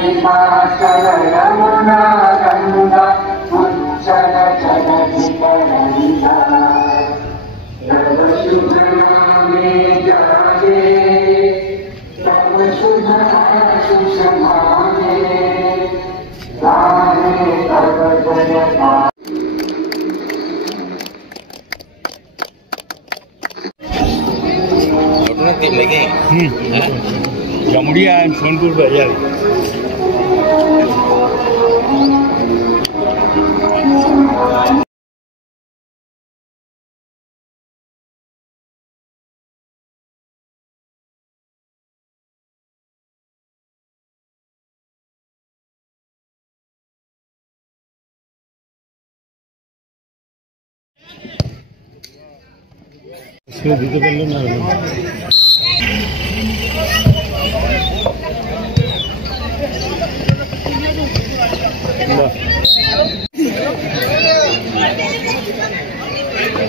हिमाचल यमुना गंगा उच्चल जगदीकरंगा तव शुभ नामे जागे तव शुभ आशीष माने गाहे तव जय टीम लगे जमुड़िया एंड सोनपुर बाजार দিতে পারলেন না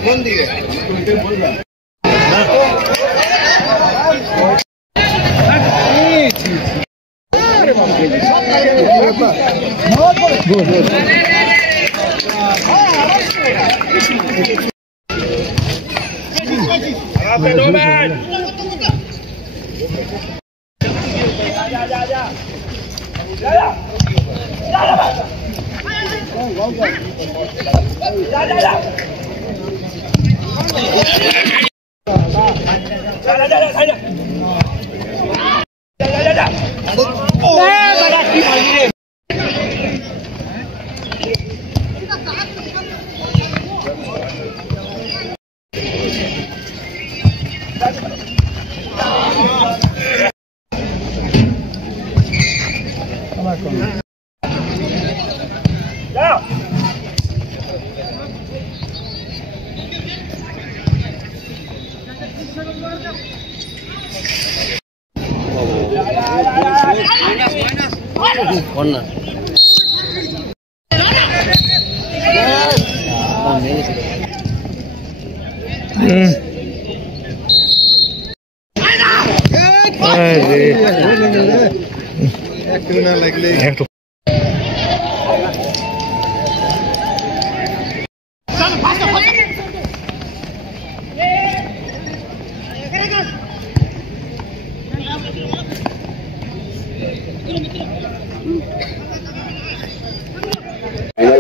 কোন দিকে বলবা corner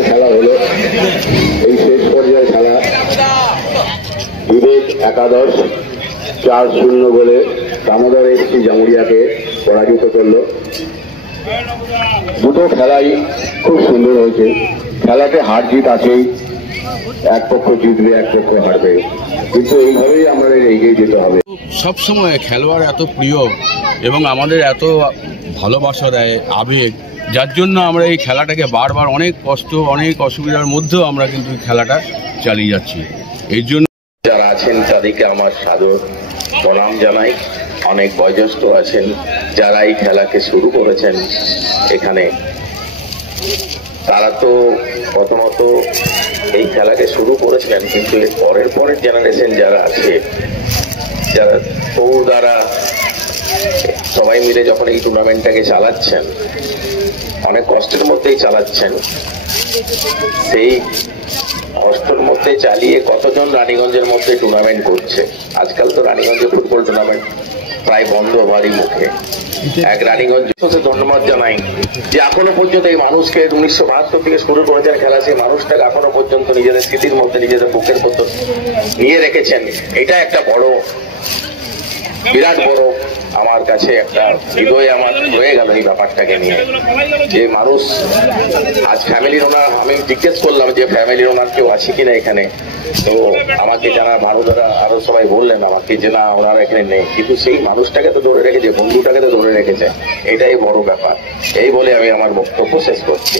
খেলা হলো এই শেষ পর্যায়ে খেলা বিবেক একাদশ 4-0 গোলে দামোদর এসপি জামুরিয়াকে পরাজিত করলো। দুটো খেলাই খুব সুন্দর হয়েছে। খেলাতে হার জিত আছেই, এক পক্ষ জিতবে এক পক্ষ হারবে, কিন্তু এইভাবেই আমাদের এগিয়ে যেতে হবে। সবসময় খেলোয়াড় এত প্রিয় এবং আমাদের এত ভালোবাসা দেয় আবেগ, যার জন্য আমরা এই খেলাটাকে বারবার অনেক কষ্ট অনেক অসুবিধার মধ্যেও আমরা কিন্তু খেলাটা চালিয়ে যাচ্ছি। এই জন্য যারা আছেন তাদেরকে আমার সাদর প্রণাম জানাই। অনেক বয়োজ্যেষ্ঠ আছেন যারা এই খেলাকে শুরু করেছেন এখানে, তারা তো প্রথমত এই খেলাকে শুরু করেছিলেন, কিন্তু এর পরের জেনারেশন যারা আছে, যারা তোর দ্বারা সবাই মিলে যখন এই টুর্নামেন্টটাকে চালাচ্ছেন, অনেক কষ্টের মধ্যেই চালাচ্ছেন। সেই কষ্টের মধ্যে চালিয়ে কতজন রানীগঞ্জের মধ্যে টুর্নামেন্ট করছে। আজকাল তো রানীগঞ্জে ফুটবল টুর্নামেন্ট প্রায় বন্ধ হওয়ারই মুখে। এক রানীগঞ্জ ধন্যবাদ জানাই যে এখনো পর্যন্ত এই মানুষকে 1972 থেকে শুরু করেছেন খেলা, সেই মানুষটাকে এখনো পর্যন্ত নিজেদের স্মৃতির মধ্যে নিজেদের বুকের মধ্যে নিয়ে রেখেছেন। এটা একটা বড়, বিরাট বড় আমার কাছে একটা হৃদয়ে আমার রয়ে গেল এই ব্যাপারটাকে নিয়ে। যে মানুষ আজ ফ্যামিলির ওনার, আমি জিজ্ঞেস করলাম যে ফ্যামিলির ওনার কেউ আছে কিনা এখানে, তো আমাকে যারা ভারতরা আরো সবাই বললেন আমাকে যে না ওনারা এখানে নেই, কিন্তু সেই মানুষটাকে তো ধরে রেখেছে, বন্ধুটাকে তো ধরে রেখেছে, এটাই বড় ব্যাপার। এই বলে আমি আমার বক্তব্য শেষ করছি।